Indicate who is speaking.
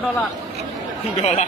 Speaker 1: 多了，
Speaker 2: 多了。